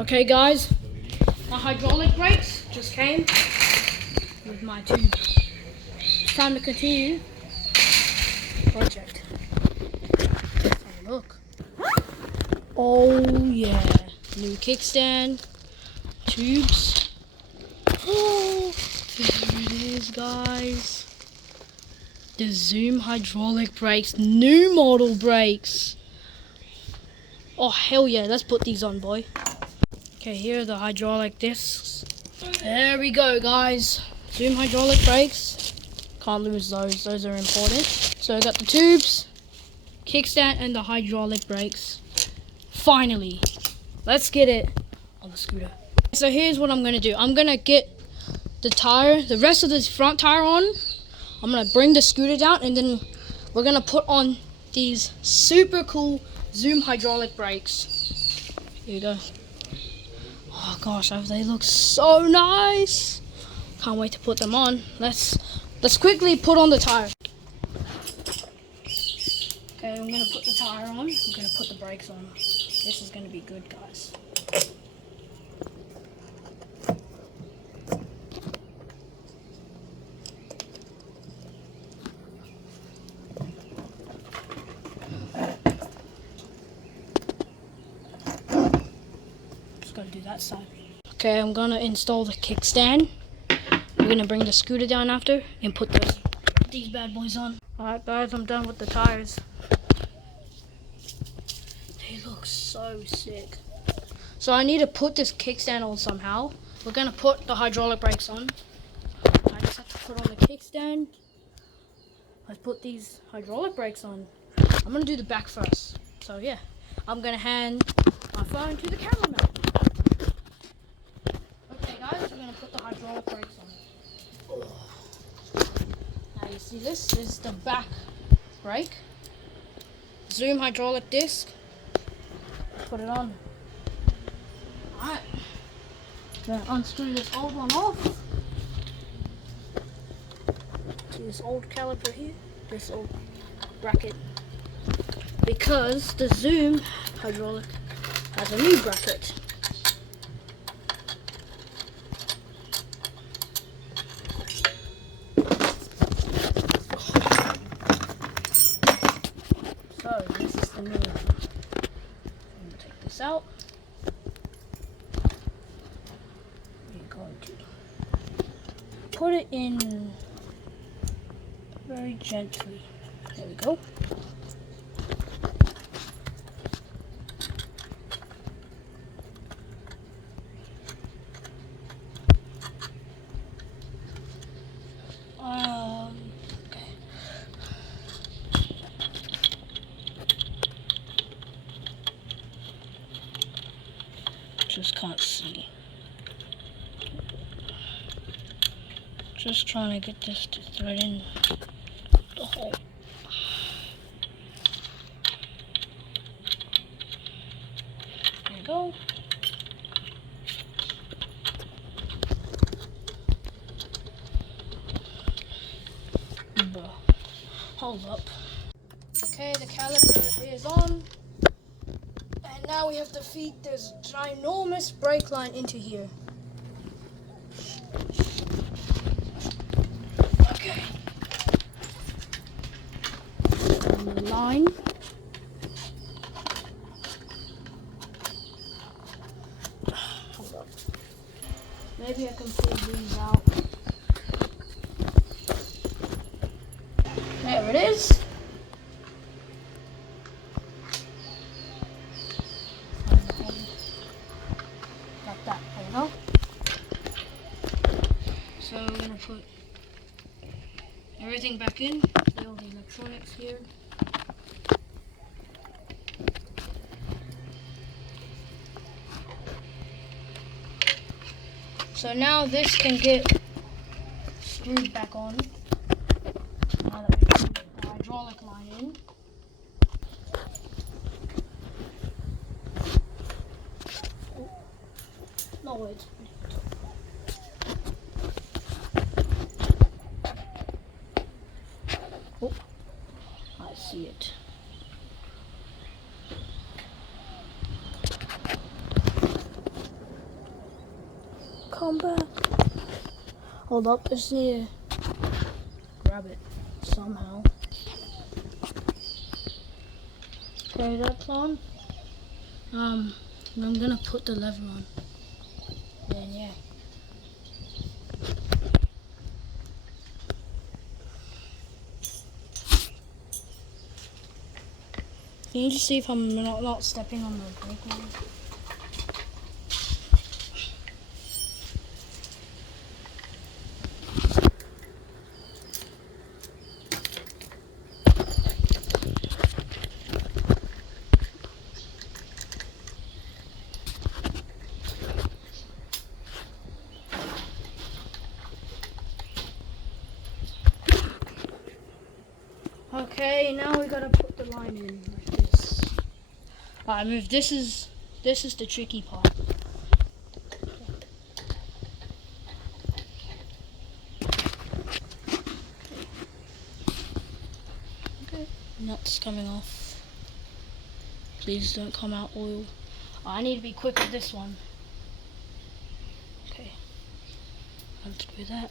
Okay guys, my hydraulic brakes just came with my tube. It's time to continue the project. Let's have a look. Oh yeah, new kickstand, tubes. Oh, there it is guys. The Zoom hydraulic brakes, new model brakes. Oh hell yeah, let's put these on, boy. Okay, here are the hydraulic discs. There we go guys. Zoom hydraulic brakes. Can't lose those, those are important. So I got the tubes, kickstand and the hydraulic brakes. Finally, let's get it on the scooter. So here's what I'm gonna do. I'm gonna get the tire, the rest of this front tire on. I'm gonna bring the scooter down and then we're gonna put on these super cool Zoom hydraulic brakes. Here you go. Oh gosh, they look so nice. Can't wait to put them on. Let's quickly put on the tire. Okay, I'm gonna put the tire on. I'm gonna put the brakes on. This is gonna be good, guys. Just gotta do that side. Okay, I'm gonna install the kickstand. We're gonna bring the scooter down after and put these bad boys on. Alright guys, I'm done with the tires. They look so sick. So I need to put this kickstand on somehow. We're gonna put the hydraulic brakes on. I just have to put on the kickstand. Let's put these hydraulic brakes on. I'm gonna do the back first. So yeah, I'm gonna hand my phone to the cameraman. Okay guys, we're gonna put the hydraulic brakes on. Now you see this is the back brake. Zoom hydraulic disc. Put it on. Alright. Gonna unscrew this old one off. See this old caliper here? This old bracket. Because the Zoom hydraulic has a new bracket. So this is the new one. I'm gonna take this out. We're going to put it in very gently. There we go. Okay. Just can't see. Just trying to get this to thread in the hole. There you go. Hold up. Okay, the caliper is on. And now we have to feed this ginormous brake line into here. Okay. And the line. Hold up. Maybe I can pull these out. There it is. Got that, there we go. So we're gonna put everything back in, all the electronics here. So now this can get screwed back on. Now that we put the hydraulic line in. Oh, no, wait. Oh, I see it. come back. Hold up, just need to grab it somehow. Okay, that's on. I'm gonna put the lever on. Then yeah. Can you just see if I'm not stepping on the brake line? Okay, now we gotta put the line in like this. Alright, move. This is the tricky part. Okay, nuts coming off. Please don't come out oil. Oh, I need to be quick with this one. Okay, unscrew that.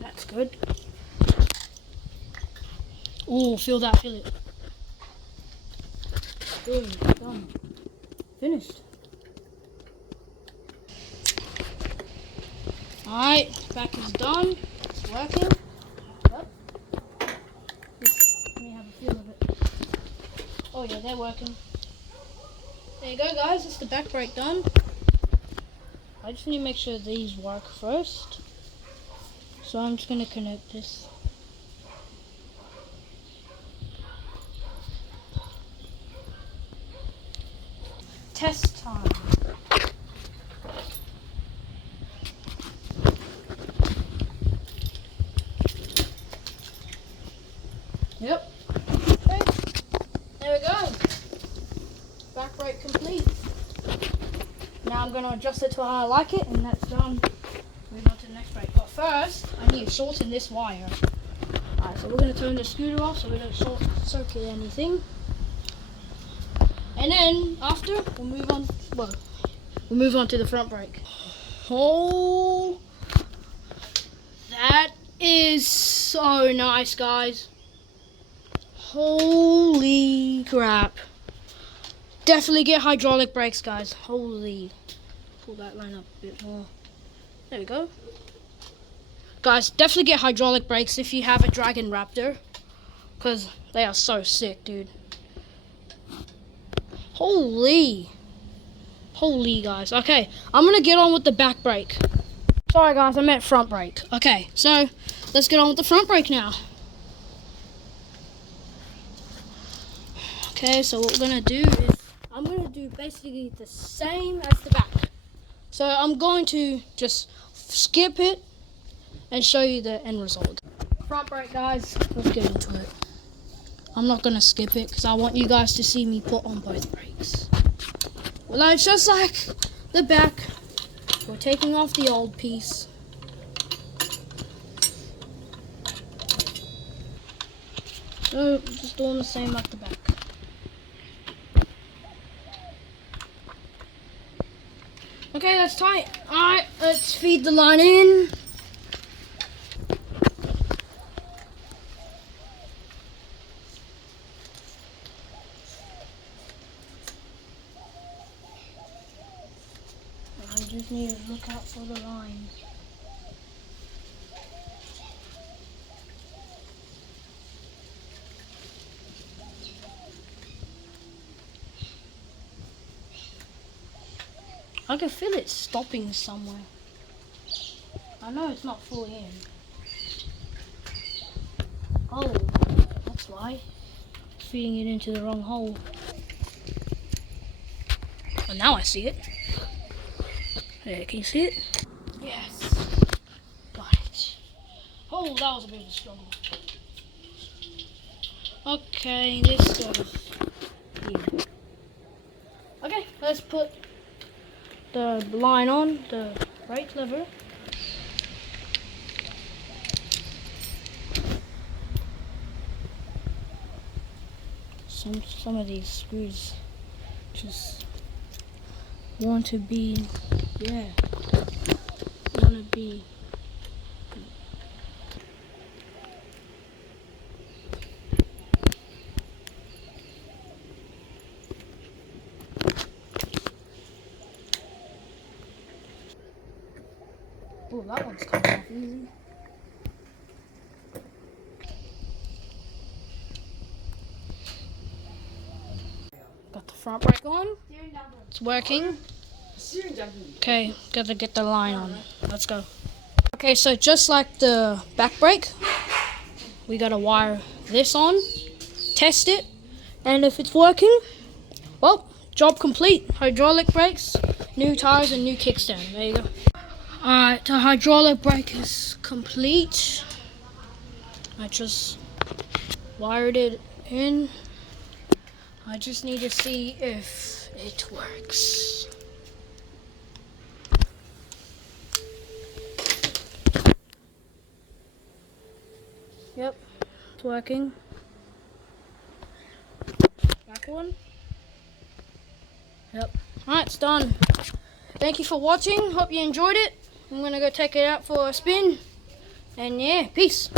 That's good. Ooh, feel that, feel it. Boom, done. Finished. Alright, back is done. It's working. Yep. Let me have a feel of it. Oh yeah, they're working. There you go, guys. It's the back brake done. I just need to make sure these work first. So I'm just going to connect this. Test time. Yep. Okay. There we go. Back brake complete. Now I'm going to adjust it to how I like it, and that's done. Move on to the next brake. But first, I need to shorten this wire. Alright, so we're going to turn the scooter off so we don't short circuit anything. And then after, we'll move on to the front brake. Oh, that is so nice, guys. Holy crap. Definitely get hydraulic brakes, guys. Holy. Pull that line up a bit more. There we go. Guys, definitely get hydraulic brakes if you have a Dragon Raptor, because they are so sick, dude. Holy, guys. Okay, I'm gonna get on with the back brake. Sorry guys, I meant front brake. Okay, so let's get on with the front brake now. Okay, so what we're gonna do is I'm gonna do basically the same as the back. So I'm going to just skip it and show you the end result. Front brake, guys. Let's get into it. I'm not gonna skip it because I want you guys to see me put on both brakes. Well, it's just like the back. We're taking off the old piece. So just doing the same like the back. Okay, that's tight. Alright, let's feed the line in. I just need to look out for the line. I can feel it stopping somewhere. I know it's not fully in. Oh, that's why. Feeding it into the wrong hole. Well, now I see it. There, can you see it? Yes. Got it. Oh, that was a bit of a struggle. Okay, this goes here. Okay, let's put the line on the right lever. Some of these screws just want to be, Oh, that one's coming off easy. Got the front brake on. It's working. Okay, gotta get the line on. Let's go. Okay, so just like the back brake, we gotta wire this on, test it, and if it's working, well, job complete. Hydraulic brakes, new tires, and new kickstand. There you go. Alright, the hydraulic brake is complete. I just wired it in. I just need to see if it works. Yep, it's working. Back one. Yep. Alright, it's done. Thank you for watching. Hope you enjoyed it. I'm gonna go take it out for a spin. And yeah, peace.